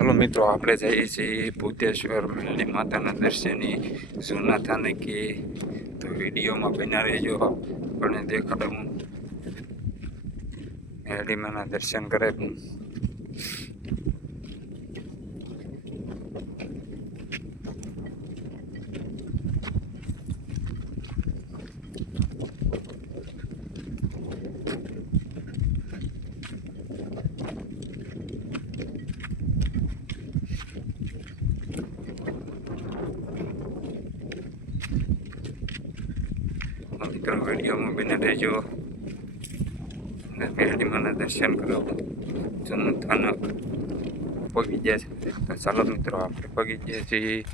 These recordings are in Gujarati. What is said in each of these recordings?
ચાલો મિત્રો, આપણે જઈએ છીએ ભૂતેશ્વર મેળી માતાના દર્શને જૂના થાનકી. તો વિડીયોમાં બના રહેજો, આપણને દેખાડું મેળી માના દર્શન કરે. મિત્રો વિડીયોમાં બને રહેજો, મેળી માના દર્શન કરો. જૂનું થાનક પગી ગયા છે. તો ચાલો મિત્રો, આપણે પગી ગયા છીએ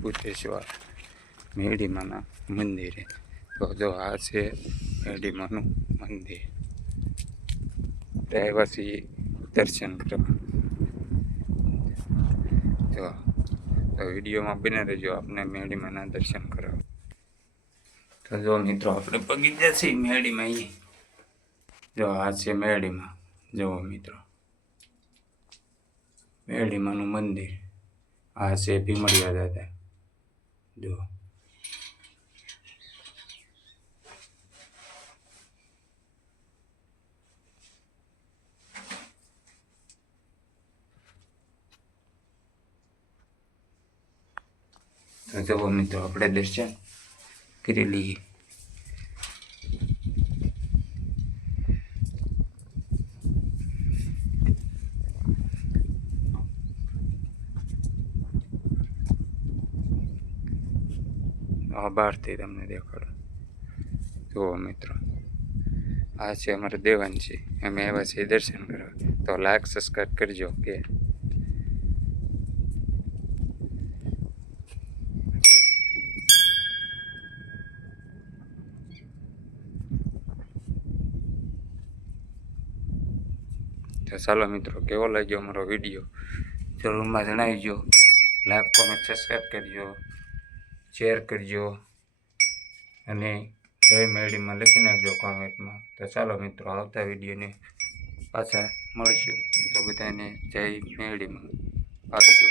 ભૂતેશ્વર મેળી માના મંદિરે. તો જો આ છે મેળી માનું મંદિર. આવ્યા છીએ દર્શન કરવા. જો તો વિડીયોમાં બને રહેજો, આપણે મેળી માના દર્શન કરવા. તો જો મિત્રો, આપણે પગી ગયા છીએ મેળીમાં. અહીં જો આ છે મેળીમાં. જુઓ મિત્રો, મેળીમાનું મંદિર. આ છે ભીમડિયા દાદા. જો તો જુઓ મિત્રો, આપણે દર્શન કરી લઈએ. બહારથી તમને દેખાડો. જુઓ મિત્રો, આ છે અમારે દેવાન છે. અમે આવ્યા છીએ દર્શન કરવા. તો લાઈક સબસ્ક્રાઈબ કરજો. કે તો ચાલો મિત્રો, કેવો લાગ્યો અમારો વિડીયો જરૂરમાં જણાવજો. લાઈક કોમેન્ટ સબસ્ક્રાઈબ કરજો, શેર કરજો અને જય મેળીમાં લખી નાખજો કોમેન્ટમાં. તો ચાલો મિત્રો, આવતા વિડીયોને પાછા મળીશું. તો બધાને જય મેળીમાં. આવજો.